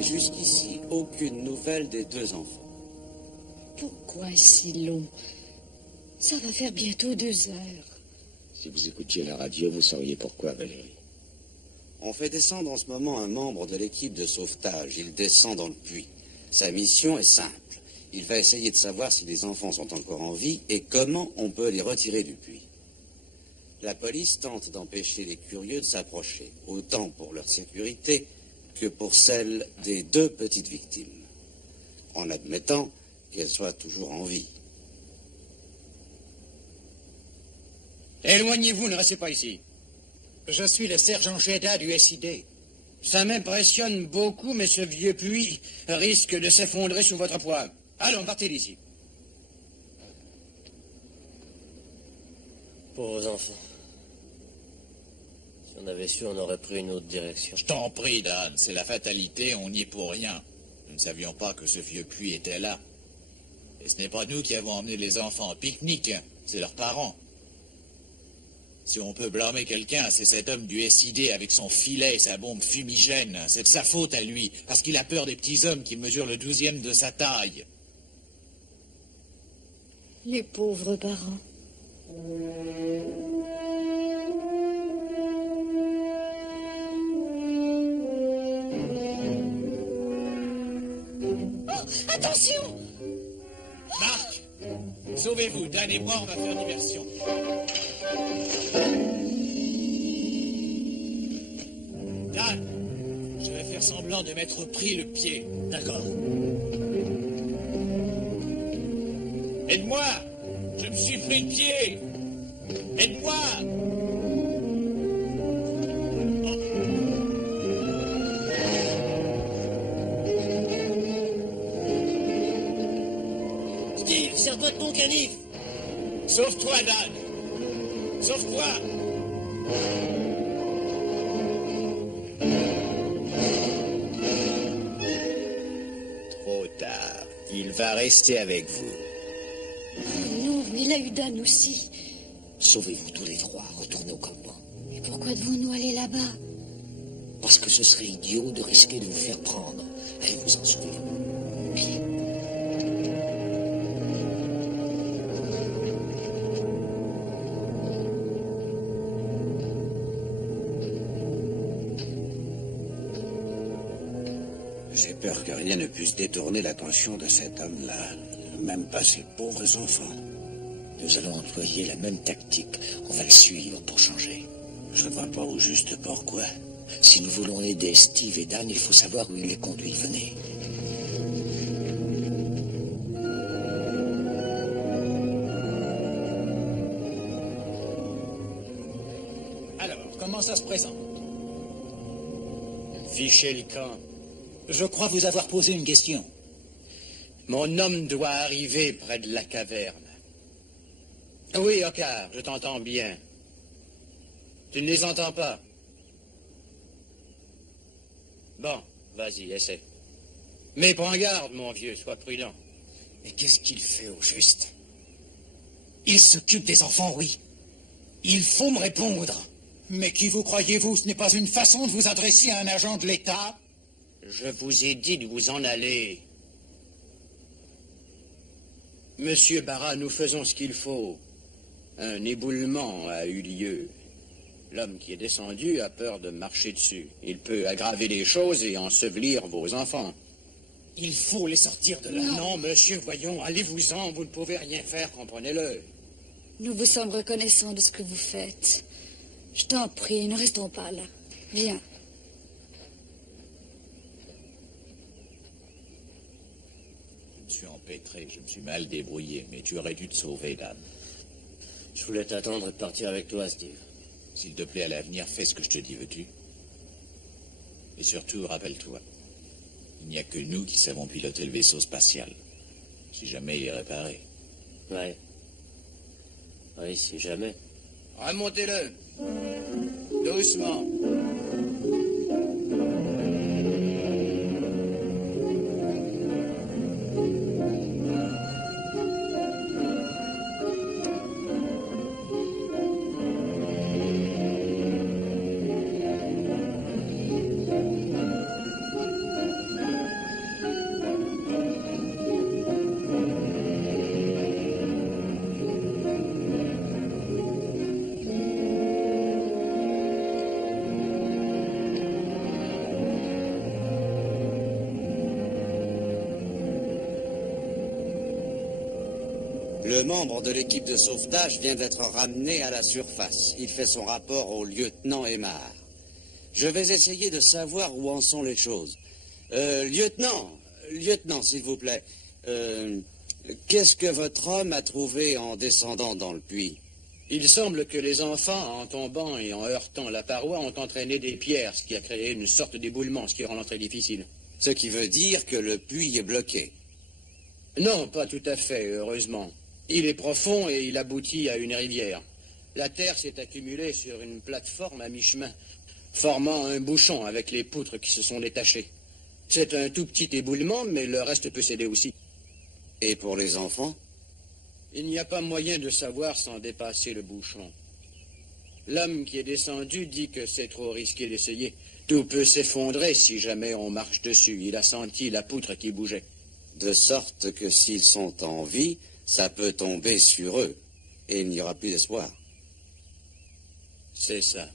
Jusqu'ici, aucune nouvelle des deux enfants. Pourquoi si long? Ça va faire bientôt 2 heures. Si vous écoutiez la radio, vous sauriez pourquoi, Valérie. On fait descendre en ce moment un membre de l'équipe de sauvetage. Il descend dans le puits. Sa mission est simple. Il va essayer de savoir si les enfants sont encore en vie et comment on peut les retirer du puits. La police tente d'empêcher les curieux de s'approcher, autant pour leur sécurité que pour celle des 2 petites victimes, en admettant qu'elles soient toujours en vie. Éloignez-vous, ne restez pas ici. Je suis le sergent Jeda du SID. Ça m'impressionne beaucoup, mais ce vieux puits risque de s'effondrer sous votre poids. Allons, partez d'ici. Pauvres enfants. Si on avait su, on aurait pris une autre direction. Je t'en prie, Dan, c'est la fatalité, on n'y est pour rien. Nous ne savions pas que ce vieux puits était là. Et ce n'est pas nous qui avons emmené les enfants au pique-nique, c'est leurs parents. Si on peut blâmer quelqu'un, c'est cet homme du SID avec son filet et sa bombe fumigène. C'est de sa faute à lui, parce qu'il a peur des petits hommes qui mesurent le 12e de sa taille. Les pauvres parents. Attention! Marc, sauvez-vous, Dan et moi, on va faire diversion. Dan, je vais faire semblant de m'être pris le pied. D'accord. Aide-moi! Je me suis pris le pied! Aide-moi! Steve, serre-toi de ton canif! Sauve-toi, Dan! Sauve-toi! Trop tard. Il va rester avec vous. Non, il a eu Dan aussi. Sauvez-vous tous les 3. Retournez au campement. Mais pourquoi devons-nous aller là-bas? Parce que ce serait idiot de risquer de vous faire prendre. Allez-vous-en, sauvez-vous. J'ai peur que rien ne puisse détourner l'attention de cet homme-là, même pas ses pauvres enfants. Nous allons employer la même tactique. On va le suivre pour changer. Je ne vois pas au juste pourquoi. Si nous voulons aider Steve et Dan, il faut savoir où il les conduit. Venez. Alors, comment ça se présente? Fichez le camp. Je crois vous avoir posé une question. Mon homme doit arriver près de la caverne. Oui, Ocar, je t'entends bien. Tu ne les entends pas. Bon, vas-y, essaie. Mais prends garde, mon vieux, sois prudent. Mais qu'est-ce qu'il fait au juste? Il s'occupe des enfants, oui. Il faut me répondre. Mais qui vous croyez-vous? Ce n'est pas une façon de vous adresser à un agent de l'État? Je vous ai dit de vous en aller. Monsieur Barra, nous faisons ce qu'il faut. Un éboulement a eu lieu. L'homme qui est descendu a peur de marcher dessus. Il peut aggraver les choses et ensevelir vos enfants. Il faut les sortir de là. Non, monsieur, voyons, allez-vous-en, vous ne pouvez rien faire, comprenez-le. Nous vous sommes reconnaissants de ce que vous faites. Je t'en prie, ne restons pas là. Viens. Je me suis empêtré, je me suis mal débrouillé, mais tu aurais dû te sauver, Dan. Je voulais t'attendre et partir avec toi, Steve. S'il te plaît, à l'avenir, fais ce que je te dis, veux-tu? Et surtout, rappelle-toi, il n'y a que nous qui savons piloter le vaisseau spatial. Si jamais il est réparé. Ouais. Oui, si jamais. Remontez-le. Doucement. Le membre de l'équipe de sauvetage vient d'être ramené à la surface. Il fait son rapport au lieutenant Aymar. Je vais essayer de savoir où en sont les choses. Lieutenant, s'il vous plaît. Qu'est-ce que votre homme a trouvé en descendant dans le puits? Il semble que les enfants, en tombant et en heurtant la paroi, ont entraîné des pierres, ce qui a créé une sorte d'éboulement, ce qui rend l'entrée difficile. Ce qui veut dire que le puits est bloqué. Non, pas tout à fait, heureusement. Il est profond et il aboutit à une rivière. La terre s'est accumulée sur une plateforme à mi-chemin, formant un bouchon avec les poutres qui se sont détachées. C'est un tout petit éboulement, mais le reste peut céder aussi. Et pour les enfants? Il n'y a pas moyen de savoir sans dépasser le bouchon. L'homme qui est descendu dit que c'est trop risqué d'essayer. Tout peut s'effondrer si jamais on marche dessus. Il a senti la poutre qui bougeait. De sorte que s'ils sont en vie, ça peut tomber sur eux. Et il n'y aura plus d'espoir. C'est ça.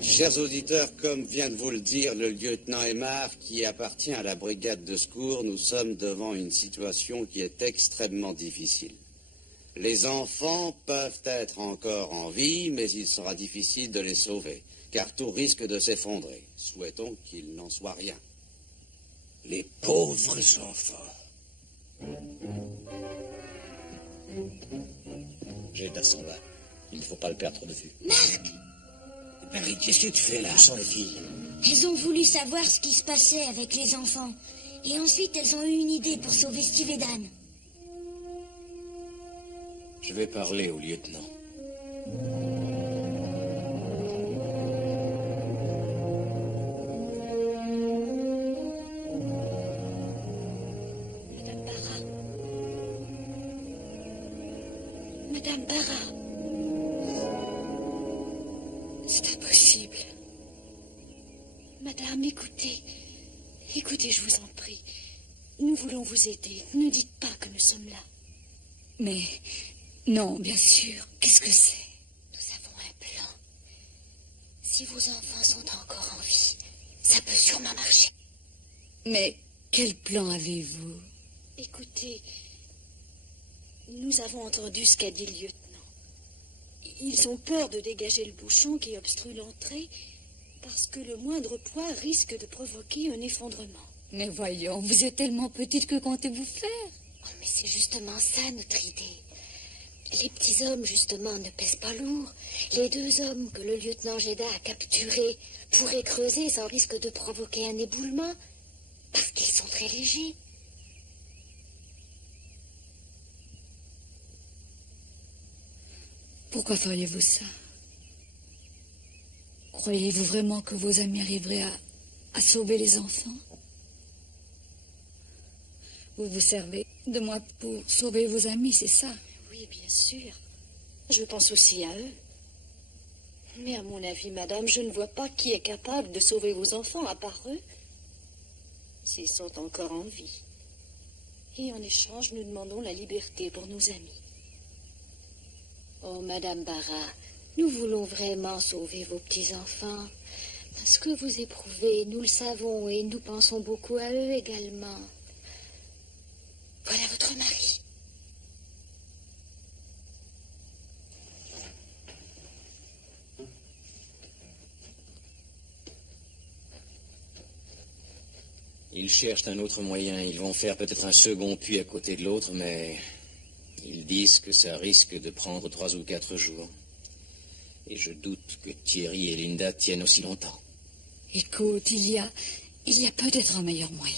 Chers auditeurs, comme vient de vous le dire le lieutenant Aymar, qui appartient à la brigade de secours, nous sommes devant une situation qui est extrêmement difficile. Les enfants peuvent être encore en vie, mais il sera difficile de les sauver, car tout risque de s'effondrer. Souhaitons qu'il n'en soit rien. Les pauvres enfants. Jeda s'en va. Il ne faut pas le perdre de vue. Marc! Marie, qu'est-ce que tu fais là? Où sont les filles? Elles ont voulu savoir ce qui se passait avec les enfants. Et ensuite, elles ont eu une idée pour sauver Steve et Dan. Je vais parler au lieutenant. Madame Barra. Madame Barra. C'est impossible. Madame, écoutez. Écoutez, je vous en prie. Nous voulons vous aider. Ne dites pas que nous sommes là. Mais... non, bien sûr. Qu'est-ce que c'est? Nous avons un plan. Si vos enfants sont encore en vie, ça peut sûrement marcher. Mais quel plan avez-vous? Écoutez, nous avons entendu ce qu'a dit le lieutenant. Ils ont peur de dégager le bouchon qui obstrue l'entrée parce que le moindre poids risque de provoquer un effondrement. Mais voyons, vous êtes tellement petite, que comptez-vous faire? Oh, mais c'est justement ça notre idée. Les petits hommes, justement, ne pèsent pas lourd. Les deux hommes que le lieutenant Jeda a capturés pourraient creuser sans risque de provoquer un éboulement parce qu'ils sont très légers. Pourquoi feriez-vous ça? Croyez-vous vraiment que vos amis arriveraient à sauver les enfants? Vous vous servez de moi pour sauver vos amis, c'est ça? Oui, bien sûr. Je pense aussi à eux. Mais à mon avis, madame, je ne vois pas qui est capable de sauver vos enfants à part eux, s'ils sont encore en vie. Et en échange, nous demandons la liberté pour nos amis. Oh, Madame Barra, nous voulons vraiment sauver vos petits-enfants. Ce que vous éprouvez, nous le savons et nous pensons beaucoup à eux également. Voilà votre mari. Ils cherchent un autre moyen. Ils vont faire peut-être un second puits à côté de l'autre, mais ils disent que ça risque de prendre 3 ou 4 jours. Et je doute que Thierry et Linda tiennent aussi longtemps. Écoute, il y a peut-être un meilleur moyen.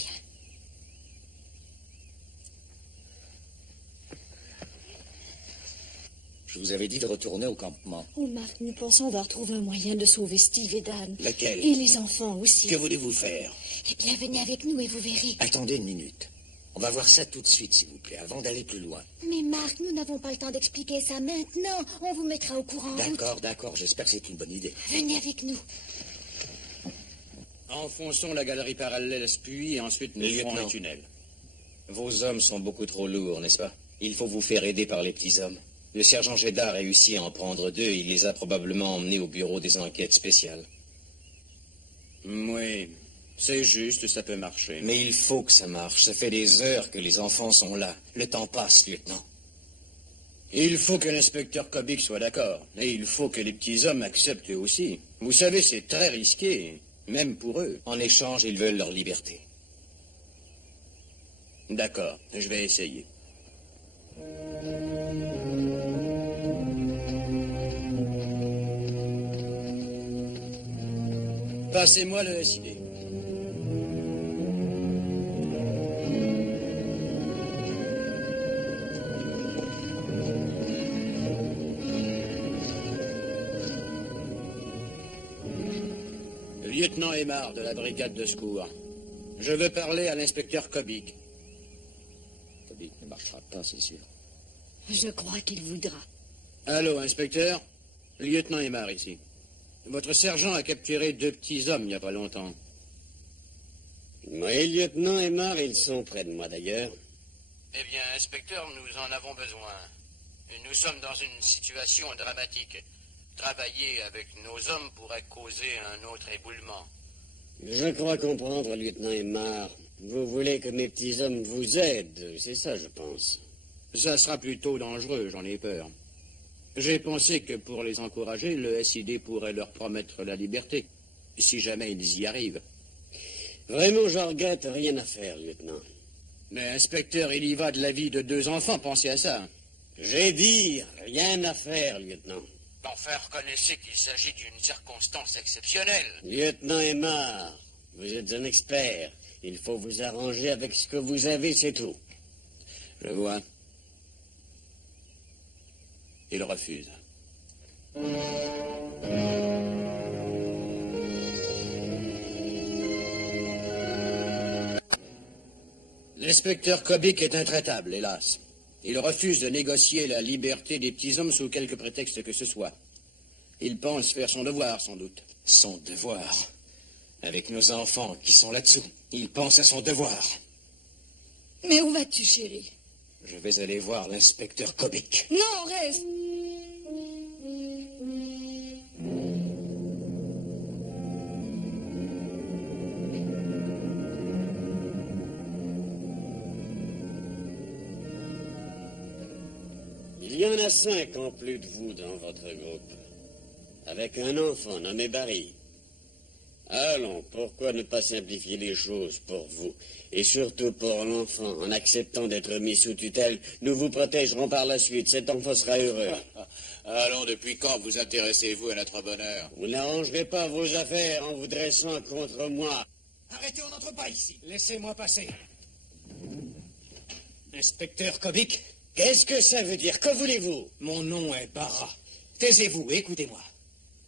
Je vous avais dit de retourner au campement. Oh, Marc, nous pensons avoir trouvé un moyen de sauver Steve et Dan. Lequel? Et les enfants aussi. Que voulez-vous faire? Eh bien, venez avec nous et vous verrez. Attendez une minute. On va voir ça tout de suite, s'il vous plaît, avant d'aller plus loin. Mais Marc, nous n'avons pas le temps d'expliquer ça maintenant. On vous mettra au courant. D'accord, j'espère que c'est une bonne idée. Venez avec nous. Enfonçons la galerie parallèle à ce puits et ensuite nous ferons un tunnel. Vos hommes sont beaucoup trop lourds, n'est-ce pas? Il faut vous faire aider par les petits hommes. Le sergent Gédard a réussi à en prendre 2 et il les a probablement emmenés au bureau des enquêtes spéciales. Oui, c'est juste, ça peut marcher. Mais il faut que ça marche. Ça fait des heures que les enfants sont là. Le temps passe, lieutenant. Il faut que l'inspecteur Kobik soit d'accord. Et il faut que les petits hommes acceptent eux aussi. Vous savez, c'est très risqué, même pour eux. En échange, ils veulent leur liberté. D'accord, je vais essayer. Passez-moi le SID. Lieutenant Aymar de la brigade de secours. Je veux parler à l'inspecteur Kobik. Kobik ne marchera pas, c'est sûr. Je crois qu'il voudra. Allô, inspecteur? Lieutenant Aymar ici. Votre sergent a capturé 2 petits hommes il n'y a pas longtemps. Oui, lieutenant Aymar, ils sont près de moi d'ailleurs. Eh bien, inspecteur, nous en avons besoin. Nous sommes dans une situation dramatique. Travailler avec nos hommes pourrait causer un autre éboulement. Je crois comprendre, lieutenant Aymar. Vous voulez que mes petits hommes vous aident, c'est ça, je pense. Ça sera plutôt dangereux, j'en ai peur. J'ai pensé que pour les encourager, le SID pourrait leur promettre la liberté, si jamais ils y arrivent. Vraiment, je regrette, rien à faire, lieutenant. Mais inspecteur, il y va de la vie de 2 enfants, pensez à ça. J'ai dit, rien à faire, lieutenant. Enfin, reconnaissez qu'il s'agit d'une circonstance exceptionnelle. Lieutenant Aymar, vous êtes un expert. Il faut vous arranger avec ce que vous avez, c'est tout. Je vois. Il refuse. L'inspecteur Kobik est intraitable, hélas. Il refuse de négocier la liberté des petits hommes sous quelque prétexte que ce soit. Il pense faire son devoir, sans doute. Son devoir? Avec nos enfants qui sont là-dessous, il pense à son devoir. Mais où vas-tu, chérie? Je vais aller voir l'inspecteur Kobik. Non, reste. Il y en a 5 en plus de vous dans votre groupe, avec un enfant nommé Barry. Allons, pourquoi ne pas simplifier les choses pour vous, et surtout pour l'enfant, en acceptant d'être mis sous tutelle, nous vous protégerons par la suite, cet enfant sera heureux. Allons, depuis quand vous intéressez-vous à notre bonheur? Vous n'arrangerez pas vos affaires en vous dressant contre moi. Arrêtez, on n'entre pas ici. Laissez-moi passer. Inspecteur Kobik? Qu'est-ce que ça veut dire? Que voulez-vous? Mon nom est Barra. Taisez-vous, écoutez-moi.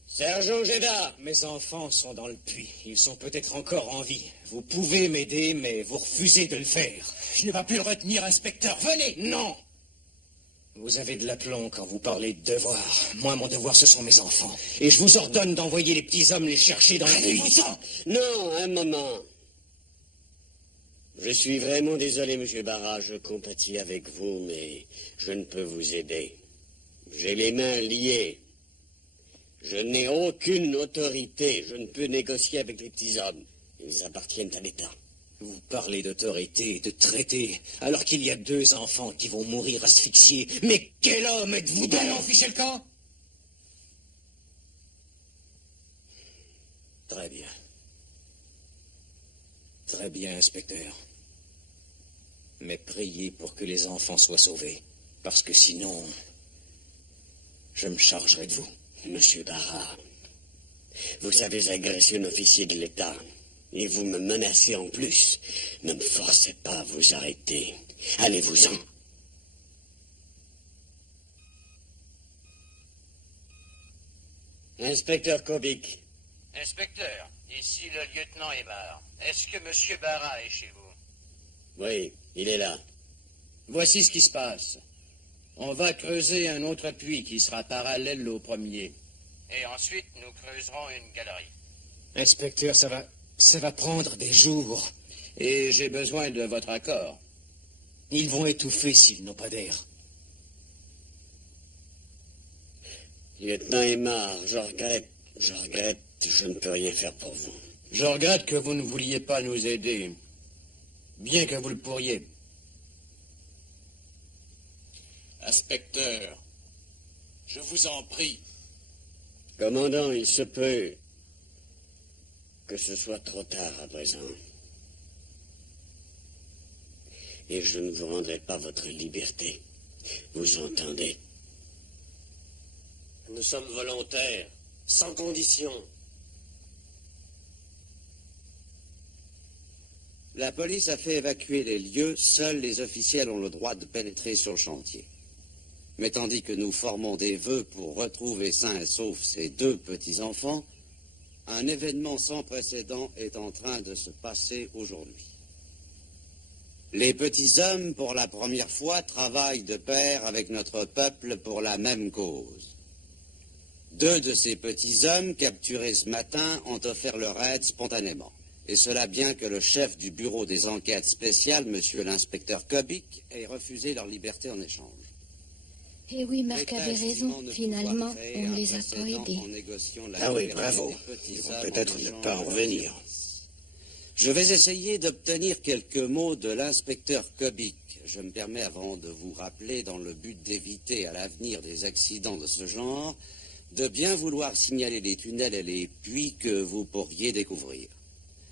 Sergent Géda, mes enfants sont dans le puits. Ils sont peut-être encore en vie. Vous pouvez m'aider, mais vous refusez de le faire. Je ne vais plus le retenir, inspecteur. Venez! Non! Vous avez de l'aplomb quand vous parlez de devoir. Moi, mon devoir, ce sont mes enfants. Et je vous ordonne d'envoyer les petits hommes les chercher dans le puits. Non, un moment. Je suis vraiment désolé, monsieur Barra. Je compatis avec vous, mais je ne peux vous aider. J'ai les mains liées. Je n'ai aucune autorité. Je ne peux négocier avec les petits hommes. Ils appartiennent à l'État. Vous parlez d'autorité, de traité, alors qu'il y a 2 enfants qui vont mourir asphyxiés. Mais quel homme êtes-vous donc? Allons ficher le camp. Très bien. Très bien, inspecteur. Mais priez pour que les enfants soient sauvés, parce que sinon, je me chargerai de vous. Monsieur Barra, vous avez agressé un officier de l'État. Et vous me menacez en plus. Ne me forcez pas à vous arrêter. Allez-vous-en. Inspecteur Kobik. Inspecteur, ici le lieutenant Aymar. Est-ce que monsieur Barra est chez vous? Oui, il est là. Voici ce qui se passe. On va creuser un autre puits qui sera parallèle au premier. Et ensuite, nous creuserons une galerie. Inspecteur, ça va prendre des jours. Et j'ai besoin de votre accord. Ils vont étouffer s'ils n'ont pas d'air. Lieutenant Aymar, je regrette, je ne peux rien faire pour vous. Je regrette que vous ne vouliez pas nous aider, bien que vous le pourriez. Inspecteur, je vous en prie. Commandant, il se peut que ce soit trop tard à présent. Et je ne vous rendrai pas votre liberté. Vous entendez? Nous sommes volontaires, sans condition. La police a fait évacuer les lieux. Seuls les officiels ont le droit de pénétrer sur le chantier. Mais tandis que nous formons des vœux pour retrouver sains et saufs ces 2 petits-enfants, un événement sans précédent est en train de se passer aujourd'hui. Les petits hommes, pour la première fois, travaillent de pair avec notre peuple pour la même cause. 2 de ces petits hommes, capturés ce matin, ont offert leur aide spontanément. Et cela bien que le chef du bureau des enquêtes spéciales, monsieur l'inspecteur Kobik, ait refusé leur liberté en échange. Eh oui, Marc avait raison. Finalement, on ne les a pas aidés. Ah oui, bravo. Ils vont peut-être ne pas en revenir. Je vais essayer d'obtenir quelques mots de l'inspecteur Kobik. Je me permets, avant de vous rappeler, dans le but d'éviter à l'avenir des accidents de ce genre, de bien vouloir signaler les tunnels et les puits que vous pourriez découvrir.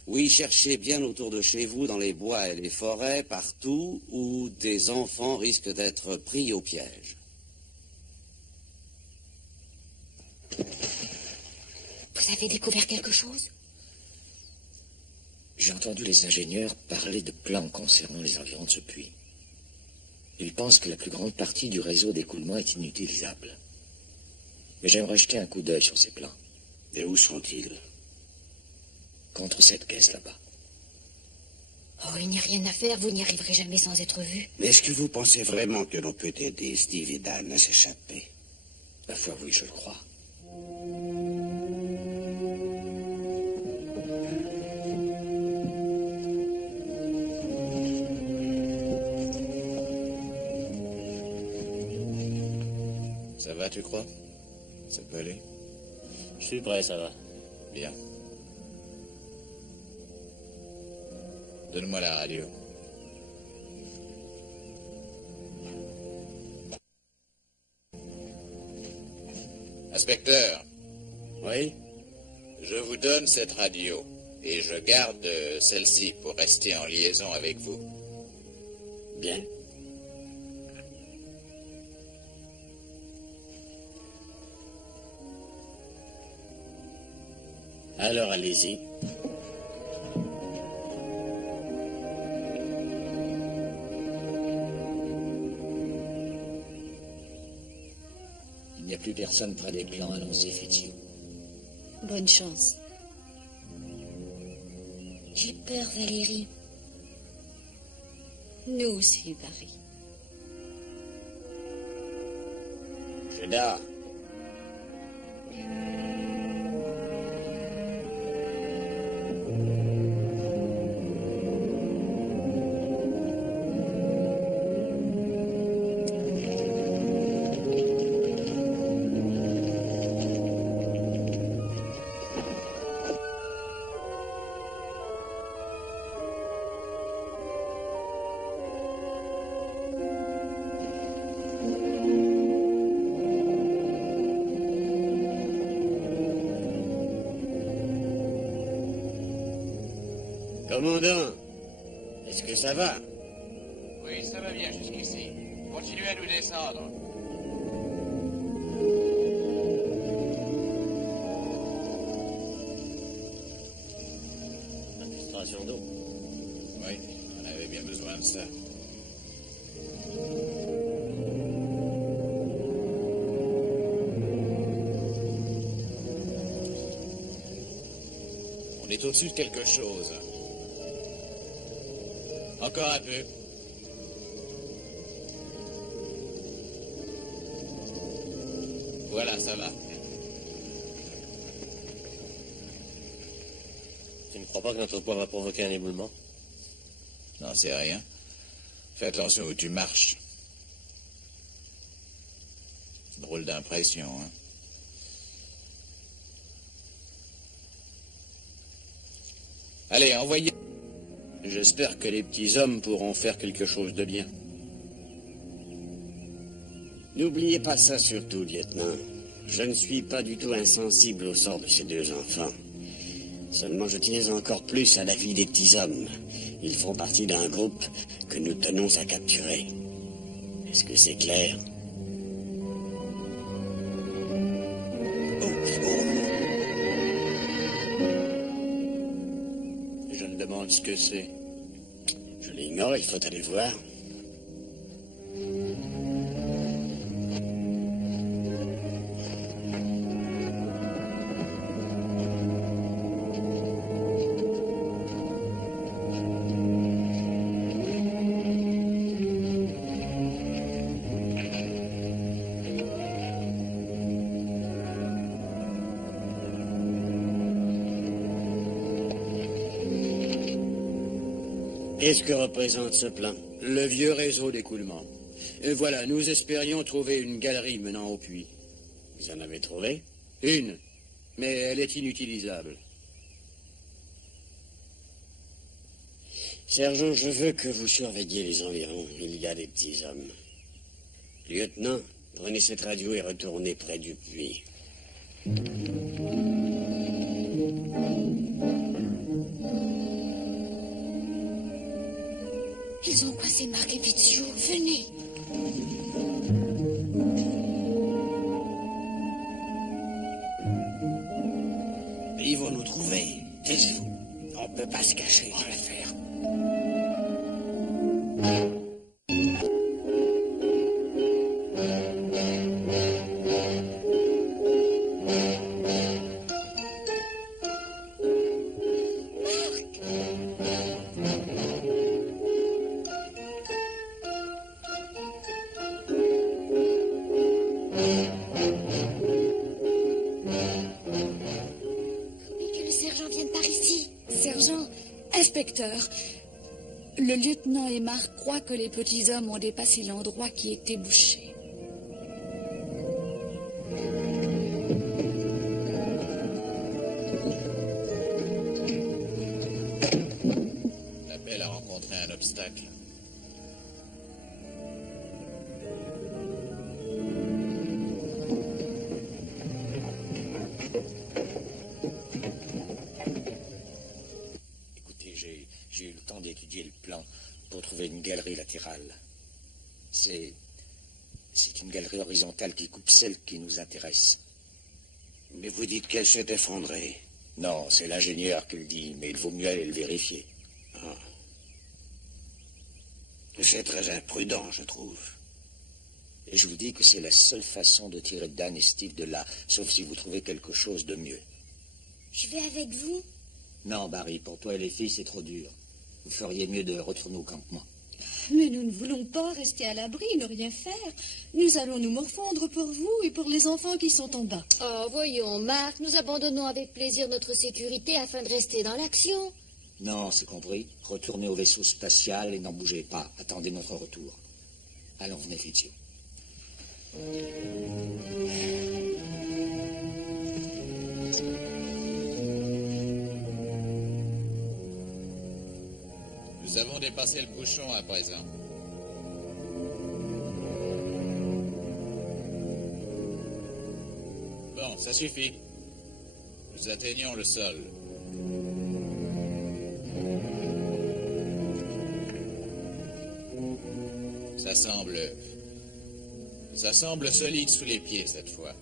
Oui, cherchez bien autour de chez vous, dans les bois et les forêts, partout où des enfants risquent d'être pris au piège. Vous avez découvert quelque chose? J'ai entendu les ingénieurs parler de plans concernant les environs de ce puits. Ils pensent que la plus grande partie du réseau d'écoulement est inutilisable. Mais j'aimerais jeter un coup d'œil sur ces plans. Et où sont-ils? Contre cette caisse là-bas. Oh, il n'y a rien à faire, vous n'y arriverez jamais sans être vu. Mais est-ce que vous pensez vraiment que l'on peut aider Steve et Dan à s'échapper? La foi, oui, je le crois. Ça va, tu crois? Ça peut aller? Je suis prêt, ça va. Bien. Donne-moi la radio. Inspecteur. Oui? Je vous donne cette radio et je garde celle-ci pour rester en liaison avec vous. Bien. Alors allez-y. Il n'y a plus personne près des plans annoncés, Fitzhugh. Bonne chance. J'ai peur, Valérie. Nous aussi, Barry. Jeda. Commandant, est-ce que ça va? Oui, ça va bien jusqu'ici. Continuez à nous descendre. Infiltration d'eau. Oui, on avait bien besoin de ça. On est au-dessus de quelque chose. Encore un peu. Voilà, ça va. Tu ne crois pas que notre poids va provoquer un éboulement? Non, c'est rien. Fais attention où tu marches. C'est drôle d'impression, hein. Allez, envoyez. J'espère que les petits hommes pourront faire quelque chose de bien. N'oubliez pas ça surtout, lieutenant. Je ne suis pas du tout insensible au sort de ces deux enfants. Seulement je tiens encore plus à la vie des petits hommes. Ils font partie d'un groupe que nous tenons à capturer. Est-ce que c'est clair? Je me demande ce que c'est. Je l'ignore, il faut aller voir. Qu'est-ce que représente ce plan? Le vieux réseau d'écoulement. Voilà, nous espérions trouver une galerie menant au puits. Vous en avez trouvé? Une, mais elle est inutilisable. Sergent, je veux que vous surveilliez les environs. Il y a des petits hommes. Lieutenant, prenez cette radio et retournez près du puits. Ils ont coincé Marc et Fitzhugh. Venez. Ils vont nous trouver. Taisez-vous. On ne peut pas se cacher dans l'affaire. Le lieutenant et Marc croient que les petits hommes ont dépassé l'endroit qui était bouché. L'appel a rencontré un obstacle. J'ai eu le temps d'étudier le plan pour trouver une galerie latérale. C'est une galerie horizontale qui coupe celle qui nous intéresse. Mais vous dites qu'elle s'est effondrée. Non, c'est l'ingénieur qui le dit, mais il vaut mieux aller le vérifier. C'est très imprudent, je trouve. Et je vous dis que c'est la seule façon de tirer Dan et Steve de là, sauf si vous trouvez quelque chose de mieux. Je vais avec vous. Non, Barry, pour toi et les filles, c'est trop dur. Vous feriez mieux de retourner au campement. Mais nous ne voulons pas rester à l'abri, ne rien faire. Nous allons nous morfondre pour vous et pour les enfants qui sont en bas. Oh, voyons, Marc, nous abandonnons avec plaisir notre sécurité afin de rester dans l'action. Non, c'est compris. Retournez au vaisseau spatial et n'en bougez pas. Attendez notre retour. Allons, venez, Fitzhugh. Nous avons dépassé le bouchon à présent. Bon, ça suffit. Nous atteignons le sol. Ça semble solide sous les pieds cette fois.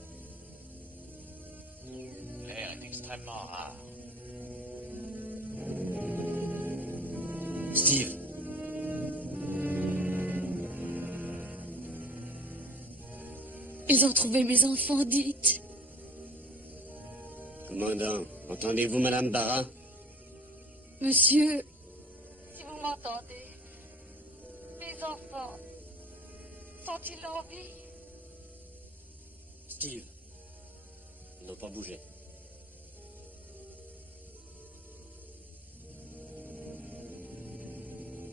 L'air est extrêmement rare. Steve. Ils ont trouvé mes enfants, dites. Commandant, entendez-vous Madame Barra? Monsieur, Si vous m'entendez, mes enfants sont-ils en vie? Steve, ils n'ont pas bougé.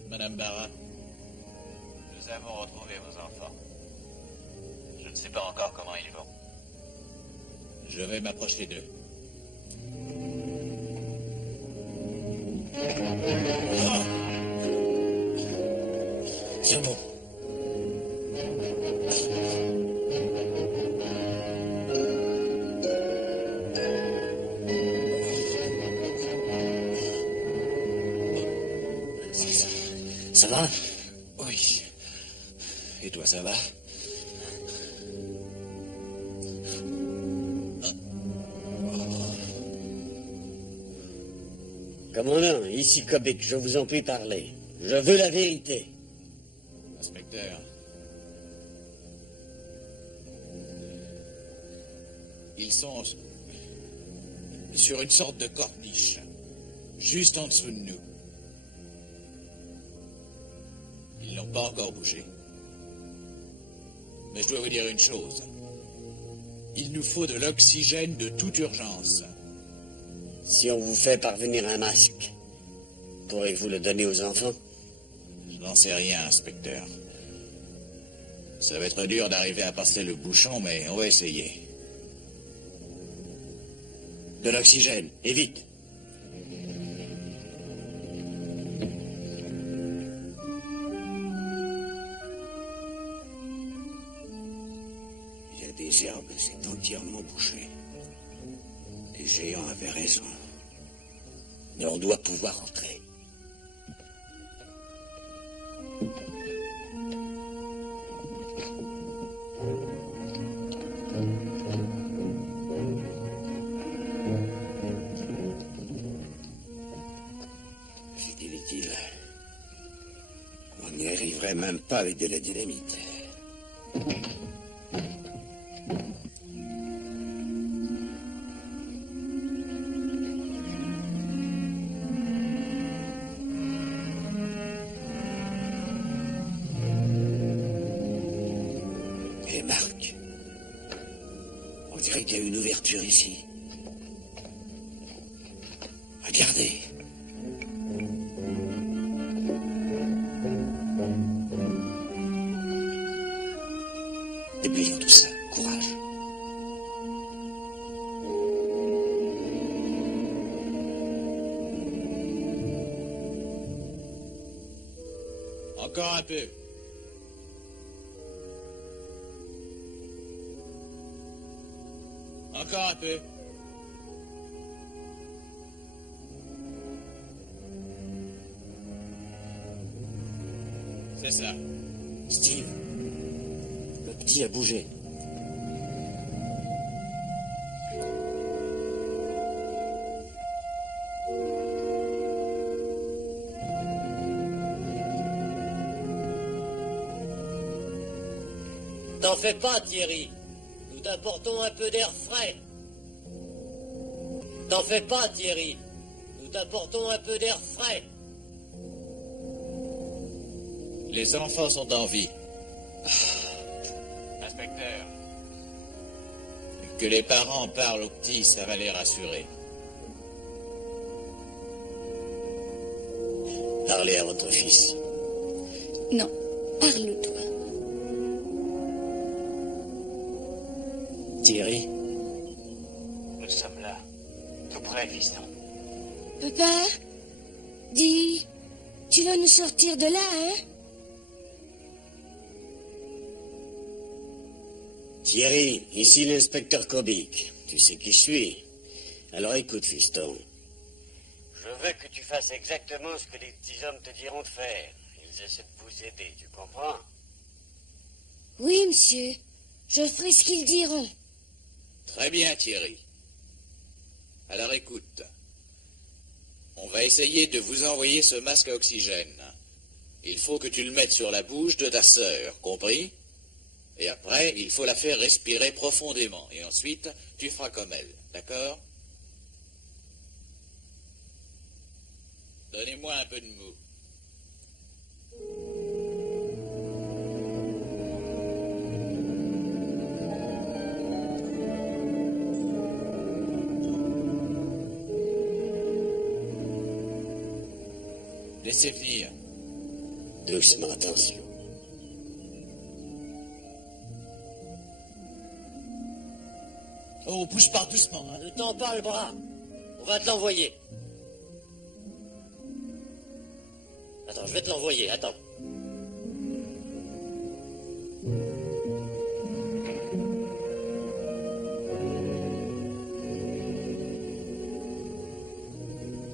Madame Barra, Nous avons retrouvé vos enfants. Je ne sais pas encore comment ils vont. je vais m'approcher d'eux. C'est bon. Ça va? Oui. Et toi, ça va? Commandant, ici Kobik, je vous en prie parler. Je veux la vérité. Inspecteur. Ils sont sur une sorte de corniche, juste en dessous de nous. Ils n'ont pas encore bougé. Mais je dois vous dire une chose. Il nous faut de l'oxygène de toute urgence. Si on vous fait parvenir un masque, pourrez-vous le donner aux enfants? Je n'en sais rien, inspecteur. Ça va être dur d'arriver à passer le bouchon, mais on va essayer. De l'oxygène, et vite. Il y a des herbes, c'est entièrement bouché. Les géants avaient raison. Mais on doit pouvoir entrer. Fidelity, on n'y arriverait même pas avec de la dynamite. Et Marc, on dirait qu'il y a une ouverture ici. Regardez. Déplions tout ça. Courage. Encore un peu. Encore un peu. C'est ça. Steve, le petit a bougé. T'en fais pas, Thierry. Nous t'apportons un peu d'air frais. T'en fais pas, Thierry. Nous t'apportons un peu d'air frais. Les enfants sont en vie. Inspecteur, Que les parents parlent aux petits, ça va les rassurer. Parlez à votre fils. Non, parle-toi. Thierry, nous sommes là. Tout près, fiston. Papa, dis, tu vas nous sortir de là, hein? Thierry, ici l'inspecteur Kobik. Tu sais qui je suis. Alors écoute, fiston. Je veux que tu fasses exactement ce que les petits hommes te diront de faire. Ils essaient de vous aider, tu comprends? Oui, monsieur. Je ferai ce qu'ils diront. Très bien, Thierry. Alors écoute. On va essayer de vous envoyer ce masque à oxygène. Il faut que tu le mettes sur la bouche de ta sœur, compris? Et après, il faut la faire respirer profondément. Et ensuite, tu feras comme elle, d'accord? Donnez-moi un peu de mou. Laissez venir. Doucement, attention. Oh, bouge pas doucement, hein. Ne tends pas le bras. On va te l'envoyer. Attends, je vais te l'envoyer, attends.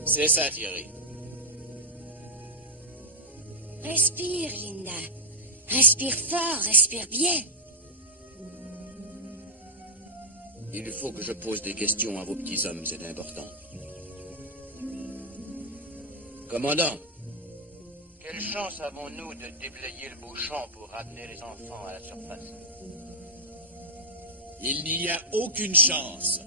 C'est ça, Thierry. Respire, Linda. Respire fort, respire bien. Il faut que je pose des questions à vos petits hommes, c'est important. Commandant. Quelle chance avons-nous de déblayer le bouchon pour ramener les enfants à la surface? Il n'y a aucune chance.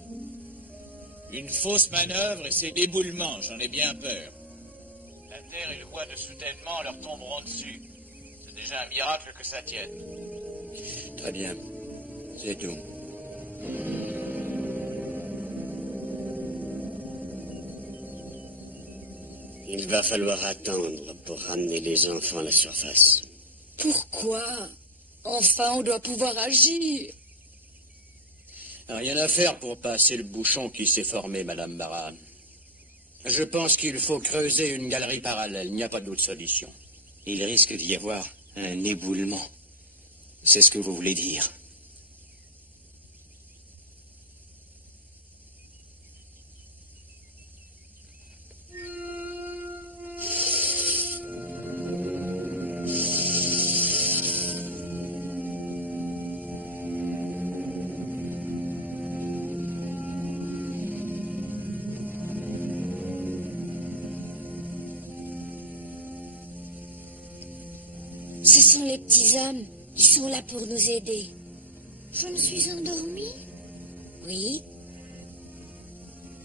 Une fausse manœuvre et c'est d'éboulement, j'en ai bien peur. La terre et le voie de soutènement leur tomberont dessus. C'est déjà un miracle que ça tienne. Très bien. C'est tout. Il va falloir attendre pour ramener les enfants à la surface. Pourquoi? Enfin, on doit pouvoir agir. Rien à faire pour passer le bouchon qui s'est formé, Madame Barra. Je pense qu'il faut creuser une galerie parallèle. Il n'y a pas d'autre solution. il risque d'y avoir un éboulement. C'est ce que vous voulez dire? Ce sont les petits hommes. Ils sont là pour nous aider. Je me suis endormie. Oui.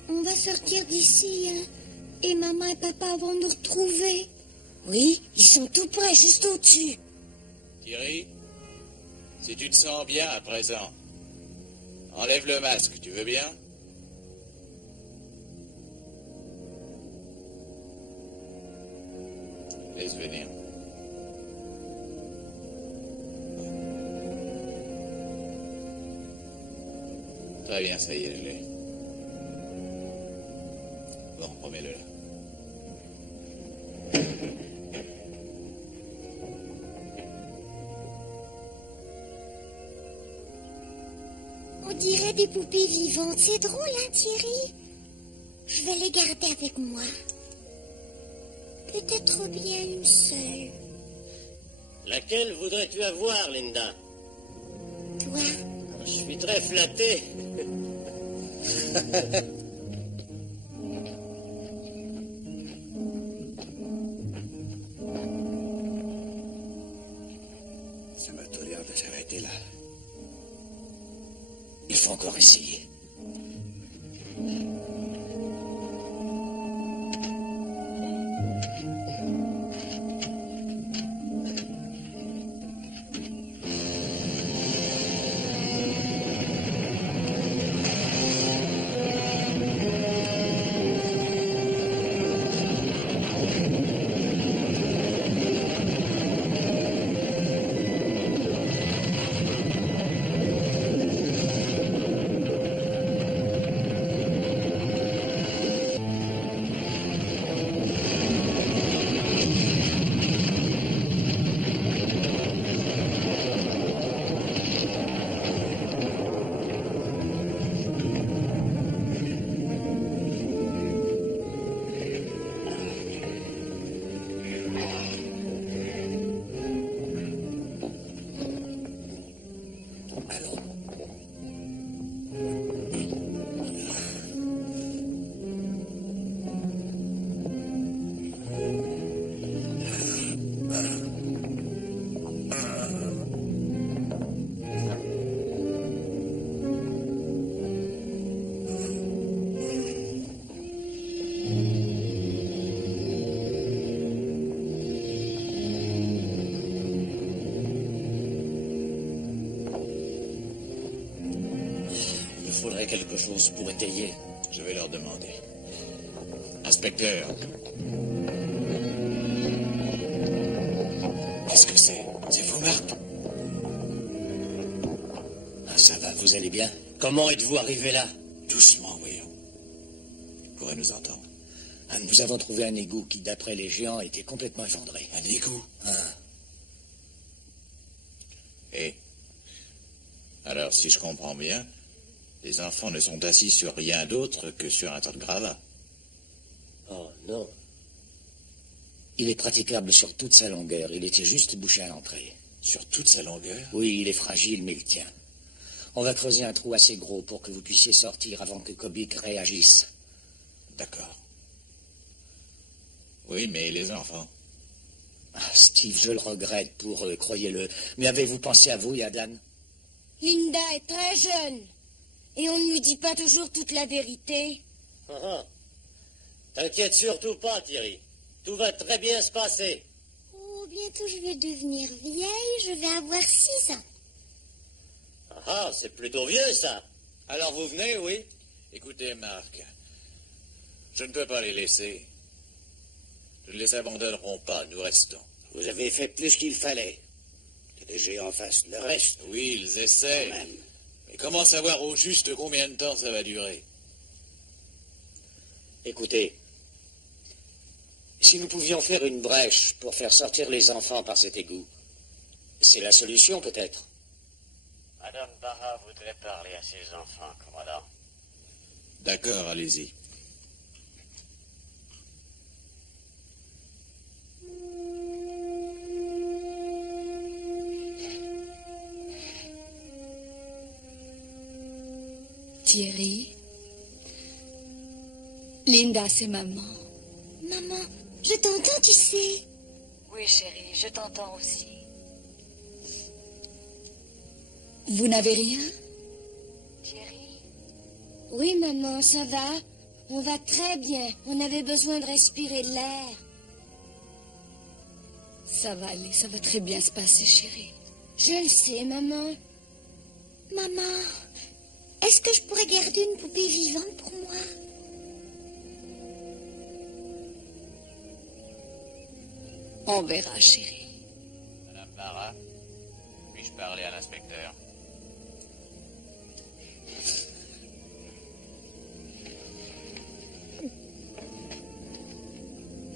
On va sortir d'ici, hein. Et maman et papa vont nous retrouver. Oui, ils sont tout près, juste au-dessus. Thierry, si tu te sens bien à présent, enlève le masque, tu veux bien? Laisse venir. Très bien, ça y est, je l'ai. Bon, remets-le là. On dirait des poupées vivantes. C'est drôle, hein, Thierry? Je vais les garder avec moi. Peut-être bien une seule. Laquelle voudrais-tu avoir, Linda? Toi? Je suis très flatté. Ça me tolère de s'arrêter là. faut encore essayer. Quelque chose pour étayer. Je vais leur demander. Inspecteur. Qu'est-ce que c'est? C'est vous, Marc? Ah, ça va, vous allez bien? Comment êtes-vous arrivé là? Doucement, voyons. Ils pourraient nous entendre. Ah, nous avons trouvé un égout qui, d'après les géants, était complètement effondré. Un égout? Et alors, si je comprends bien, les enfants ne sont assis sur rien d'autre que sur un tas de gravats. Oh, non. Il est praticable sur toute sa longueur. Il était juste bouché à l'entrée. Sur toute sa longueur? Oui, il est fragile, mais il tient. On va creuser un trou assez gros pour que vous puissiez sortir avant que Kobik réagisse. D'accord. Oui, mais les enfants? Ah, Steve, je le regrette pour eux, croyez-le. Mais avez-vous pensé à vous, Yadan? Linda est très jeune. Et on ne lui dit pas toujours toute la vérité. T'inquiète surtout pas, Thierry. Tout va très bien se passer. Oh, bientôt je vais devenir vieille, je vais avoir 6 ans. Ah, c'est plutôt vieux, ça. Alors vous venez, oui? Écoutez, Marc, je ne peux pas les laisser. Nous ne les abandonnerons pas, nous restons. Vous avez fait plus qu'il fallait. Que les géants fassent le reste. Oui, ils essaient. Mais comment savoir au juste combien de temps ça va durer? Écoutez, si nous pouvions faire une brèche pour faire sortir les enfants par cet égout, c'est la solution peut-être. Madame Barra voudrait parler à ses enfants, commandant. D'accord, allez-y. Thierry, Linda, c'est maman. Maman, je t'entends, tu sais. Oui, chérie, je t'entends aussi. Vous n'avez rien? Thierry? Oui, maman, ça va. On va très bien. On avait besoin de respirer de l'air. Ça va aller, ça va très bien se passer, chérie. Je le sais, maman. Maman, est-ce que je pourrais garder une poupée vivante pour moi? On verra, chérie. Madame Barra, puis-je parler à l'inspecteur?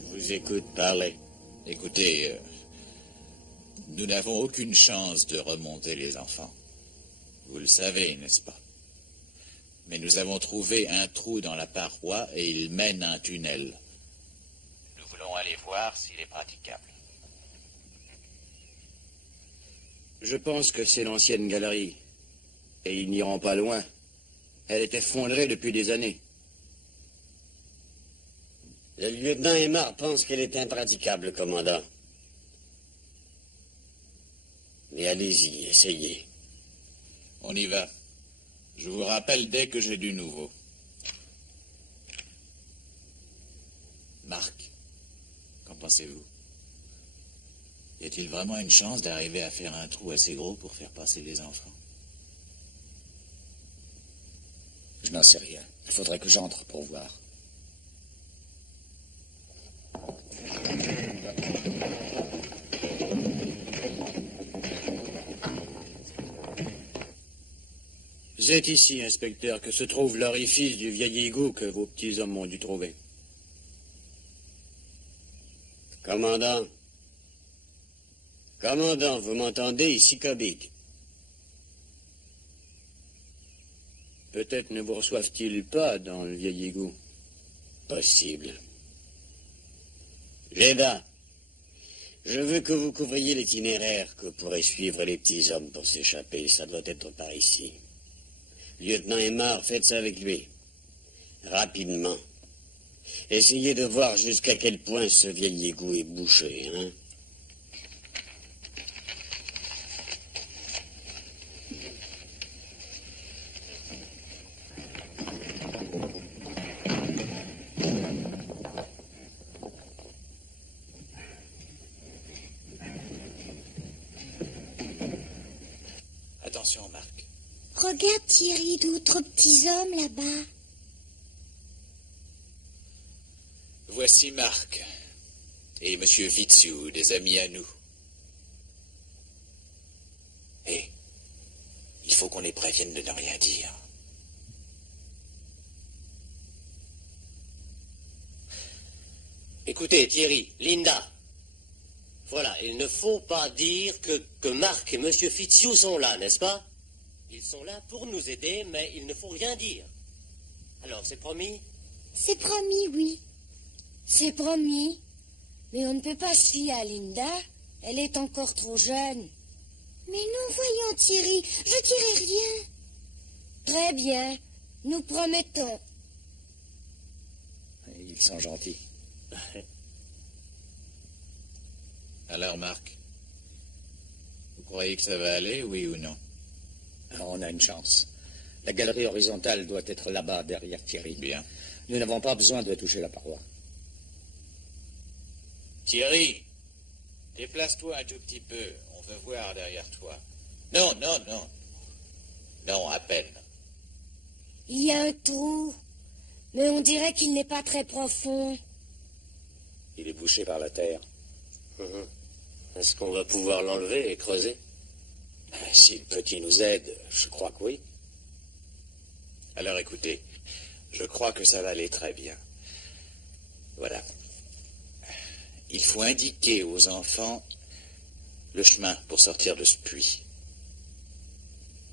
Je vous écoute parler. Écoutez, nous n'avons aucune chance de remonter les enfants. Vous le savez, n'est-ce pas? Mais nous avons trouvé un trou dans la paroi et il mène à un tunnel. Nous voulons aller voir s'il est praticable. Je pense que c'est l'ancienne galerie. Et ils n'iront pas loin. Elle est effondrée depuis des années. Le lieutenant Aymar pense qu'elle est impraticable, commandant. Mais allez-y, essayez. On y va. Je vous rappelle dès que j'ai du nouveau. Marc, qu'en pensez-vous? Y a-t-il vraiment une chance d'arriver à faire un trou assez gros pour faire passer les enfants? Je n'en sais rien. Il faudrait que j'entre pour voir. C'est ici, inspecteur, que se trouve l'orifice du vieil égout que vos petits hommes ont dû trouver. Commandant. Commandant, vous m'entendez? Ici Kobik. Peut-être ne vous reçoivent-ils pas dans le vieil égout. Possible. Jeda, je veux que vous couvriez l'itinéraire que pourraient suivre les petits hommes pour s'échapper. Ça doit être par ici. Lieutenant Aymar, faites ça avec lui. Rapidement. Essayez de voir jusqu'à quel point ce vieil égout est bouché, hein? Attention, Marc. Regarde, Thierry, d'autres petits hommes là-bas. Voici Marc et Monsieur Fitzhugh, des amis à nous. Et il faut qu'on les prévienne de ne rien dire. Écoutez, Thierry, Linda. Voilà, il ne faut pas dire que Marc et Monsieur Fitzhugh sont là, n'est-ce pas? Ils sont là pour nous aider, mais il ne faut rien dire. Alors, c'est promis? C'est promis, oui. C'est promis. Mais on ne peut pas se fier à Linda. Elle est encore trop jeune. Mais non, voyons, Thierry, je dirai rien. Très bien. Nous promettons. Ils sont gentils. Alors, Marc, vous croyez que ça va aller, oui ou non? On a une chance. La galerie horizontale doit être là-bas, derrière Thierry. Bien. Nous n'avons pas besoin de toucher la paroi. Thierry, déplace-toi un tout petit peu. On veut voir derrière toi. Non, non, non. Non, à peine. Il y a un trou, mais on dirait qu'il n'est pas très profond. Il est bouché par la terre. Est-ce qu'on va pouvoir l'enlever et creuser? Si le petit nous aide, je crois que oui. Alors écoutez, je crois que ça va aller très bien. Voilà. Il faut indiquer aux enfants le chemin pour sortir de ce puits.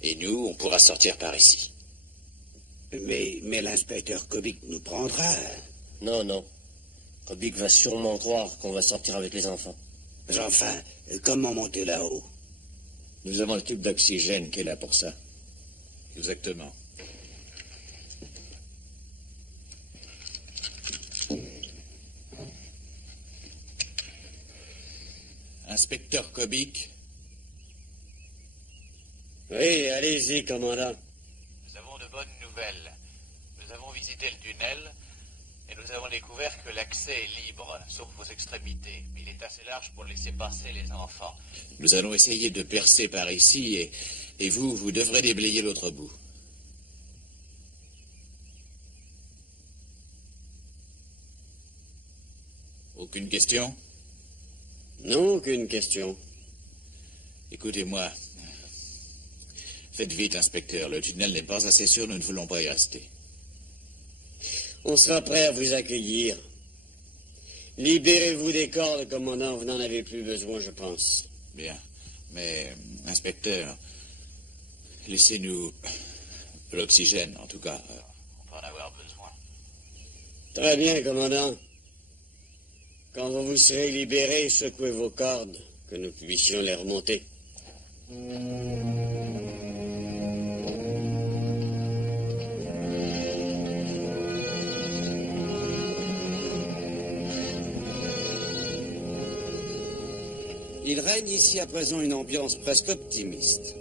Et nous, on pourra sortir par ici. Mais l'inspecteur Kobik nous prendra. Non, non. Kobik va sûrement croire qu'on va sortir avec les enfants. Mais enfin, comment monter là-haut? Nous avons le tube d'oxygène qui est là pour ça. Exactement. Inspecteur Kobik. Oui, allez-y, commandant. Nous avons de bonnes nouvelles. Nous avons visité le tunnel et nous avons découvert que l'accès est libre, sauf aux extrémités. Mais il est assez large pour laisser passer les enfants. Nous allons essayer de percer par ici et vous devrez déblayer l'autre bout. Aucune question? Non, aucune question. Écoutez-moi. Faites vite, inspecteur. Le tunnel n'est pas assez sûr, nous ne voulons pas y rester. On sera prêt à vous accueillir. Libérez-vous des cordes, commandant, vous n'en avez plus besoin, je pense. Bien. Mais, inspecteur, laissez-nous l'oxygène, en tout cas. On peut en avoir besoin. Très bien, commandant. Quand vous vous serez libéré, secouez vos cordes, que nous puissions les remonter. Il règne ici à présent une ambiance presque optimiste.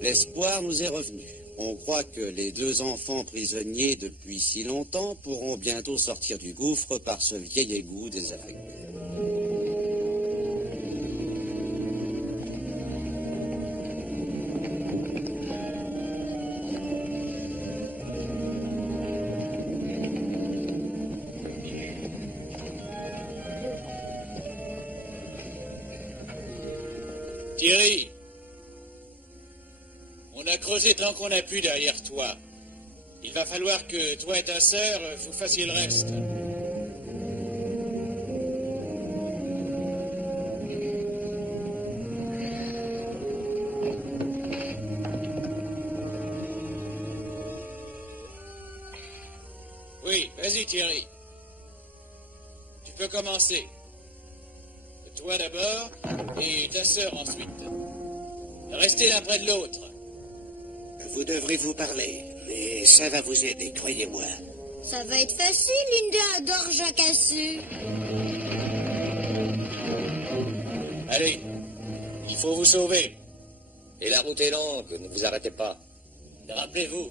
L'espoir nous est revenu. On croit que les 2 enfants prisonniers depuis si longtemps pourront bientôt sortir du gouffre par ce vieil égout désaffecté. Thierry, on a creusé tant qu'on a pu derrière toi. Il va falloir que toi et ta sœur, vous fassiez le reste. Oui, vas-y Thierry. Tu peux commencer. Toi d'abord, et ta sœur ensuite. Restez l'un près de l'autre. Vous devrez vous parler, mais ça va vous aider, croyez-moi. Ça va être facile, Linda adore Jacques Assu. Allez, il faut vous sauver. Et la route est longue, ne vous arrêtez pas. Rappelez-vous,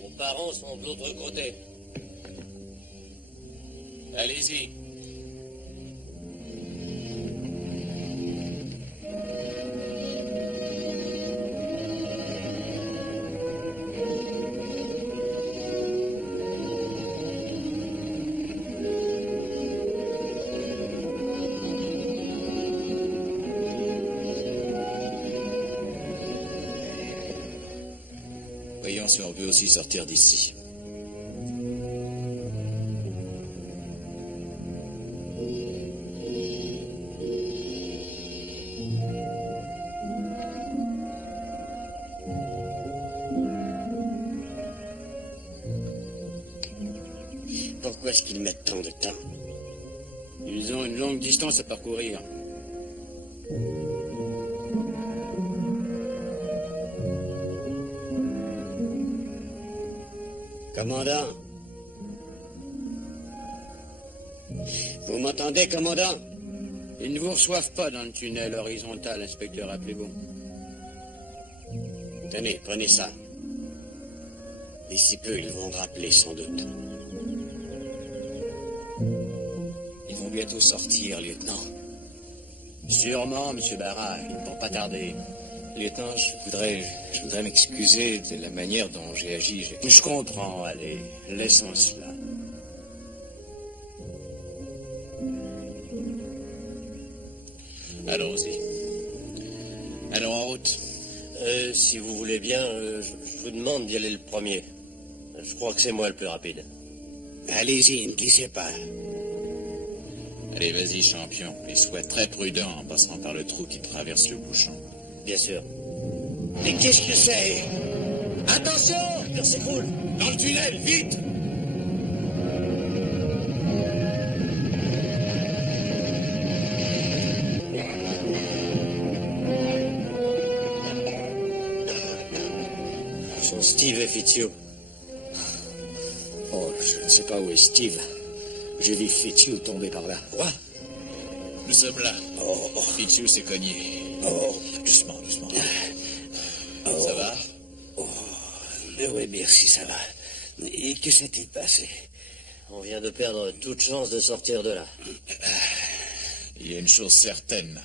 vos parents sont de l'autre côté. Allez-y. Voyons si on peut aussi sortir d'ici. Pourquoi est-ce qu'ils mettent tant de temps? Ils ont une longue distance à parcourir. Commandant? Vous m'entendez, commandant? Ils ne vous reçoivent pas dans le tunnel horizontal, inspecteur, rappelez-vous. Tenez, prenez ça. D'ici peu, ils vont rappeler, sans doute. Ils vont bientôt sortir, lieutenant. Sûrement, monsieur Barra, ils ne vont pas tarder. Lieutenant, je voudrais m'excuser de la manière dont j'ai agi. Je comprends, allez, laissons cela. Allons-y. Allons en route. Si vous voulez bien, je vous demande d'y aller le premier. Je crois que c'est moi le plus rapide. Allez-y, ne glissez pas. Allez, vas-y, champion. Et sois très prudent en passant par le trou qui traverse le bouchon. Bien sûr. Mais qu'est-ce que c'est? Attention, il s'écroule. Dans le tunnel, vite! Sont Steve et Fitzhugh. Oh, je ne sais pas où est Steve. J'ai vu Fitzhugh tomber par là. Quoi? Nous sommes là. Fitzhugh s'est cogné. Doucement, doucement. Ça va? Oui, merci, ça va. Et que s'est-il passé? On vient de perdre toute chance de sortir de là. Il y a une chose certaine.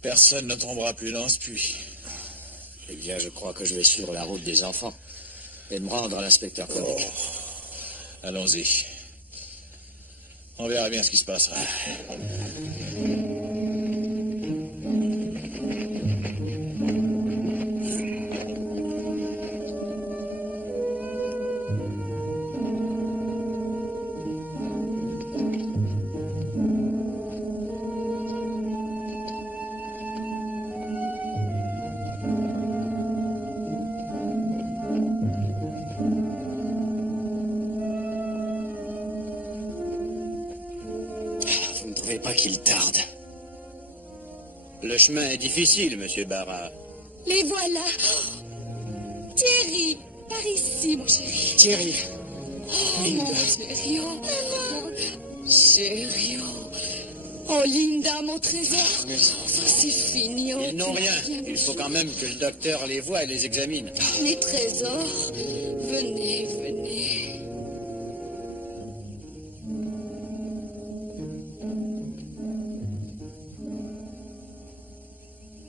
Personne ne tombera plus dans ce puits. Eh bien, je crois que je vais suivre la route des enfants et me rendre à l'inspecteur comique. Allons-y. On verra bien ce qui se passera. Pas qu'il tarde. Le chemin est difficile, monsieur Barra. Les voilà. Oh, Thierry, par ici, mon chéri. Thierry. Oh, mon chério. Chério. Oh, Linda, mon trésor. Ça, c'est fini. Oh, Ils n'ont rien. Il faut quand même que le docteur les voie et les examine. Mes trésors. Venez, venez.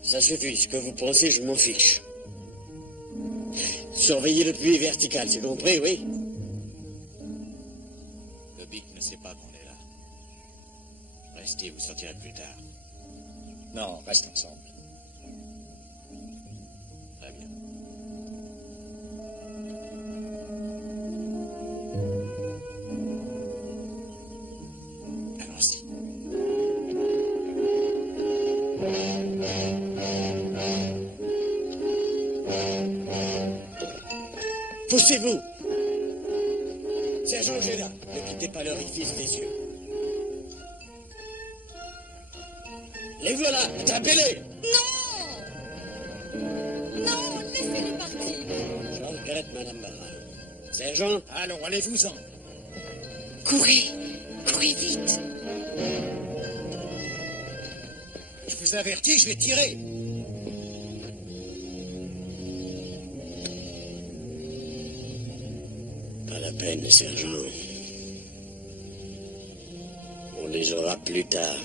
Ça suffit. Ce que vous pensez, je m'en fiche. Surveillez le puits vertical, c'est compris, oui? Le Bic ne sait pas qu'on est là. Restez, vous sortirez plus tard. Non, reste ensemble. Très bien. Allons-y. Poussez-vous! Sergent Géla, ne quittez pas l'orifice des yeux. Les voilà! Attrapez-les! Non! Non, laissez-les partir. Je regrette, Madame Barra. Sergent? Allons, allez-vous-en. Courez, courez vite. Je vous avertis, je vais tirer. Pas la peine, sergent. On les aura plus tard.